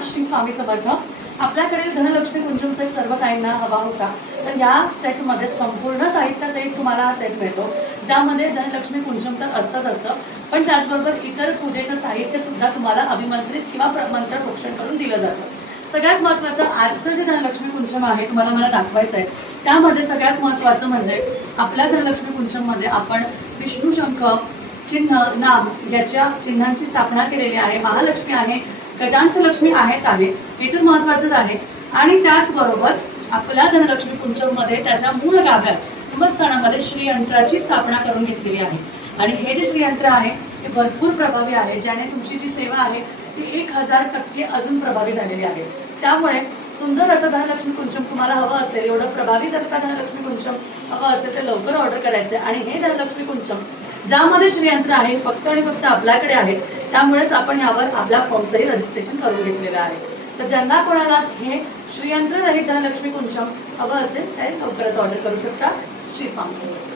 श्री स्वामी समर्थ। आपल्याकडे धनलक्ष्मी कुंजमचा सर्व काहींना हवा होता, तर या सेटमध्ये संपूर्ण साहित्यासहित तुम्हाला हा सेट मिळतो, ज्यामध्ये धनलक्ष्मी कुंजम तर असतं, पण त्याचबरोबर इतर पूजेचं साहित्य सुद्धा तुम्हाला अभिमंत्रित किंवा मंत्रप्रोक्षण करून दिलं जातं। सगळ्यात महत्त्वाचं आजचं जे धनलक्ष्मी कुंजम आहे तुम्हाला मला दाखवायचं आहे, त्यामध्ये सगळ्यात महत्त्वाचं म्हणजे आपल्या धनलक्ष्मी कुंजममध्ये आपण विष्णू शंख चिन्ह नाम याच्या चिन्हांची स्थापना केलेली आहे। महालक्ष्मी आहे, गजांत लक्ष्मी आहेच आहे, हे तर महत्त्वाचंच आहे। आणि त्याचबरोबर आपल्या धनलक्ष्मी कुंजममध्ये त्याच्या मूळ गाभ्यात कुंभस्थानामध्ये श्रीयंत्राची स्थापना करून घेतलेली आहे। आणि हे जे श्रीयंत्र आहे ते भरपूर प्रभावी आहे, ज्याने तुमची जी सेवा आहे ती 1000% अजून प्रभावी झालेली आहे। त्यामुळे सुंदर असं धनलक्ष्मी कुंजम तुम्हाला हवं असेल, एवढं प्रभावी जर का धनलक्ष्मी कुंजम हवं असेल तर लवकर ऑर्डर करायचं। आणि हे धनलक्ष्मी कुंजम ज्यामध्ये श्रीयंत्र आहे फक्त आणि फक्त आपल्याकडे आहे, त्यामुळेच आपण यावर आपल्या फॉर्मचंही रजिस्ट्रेशन करून घेतलेलं आहे। तर ज्यांना कोणाला हे श्रीयंत्र रहित धनलक्ष्मी कुंजम हवं असेल ते लवकरच ऑर्डर करू शकता। श्री स्वामी समर्थ।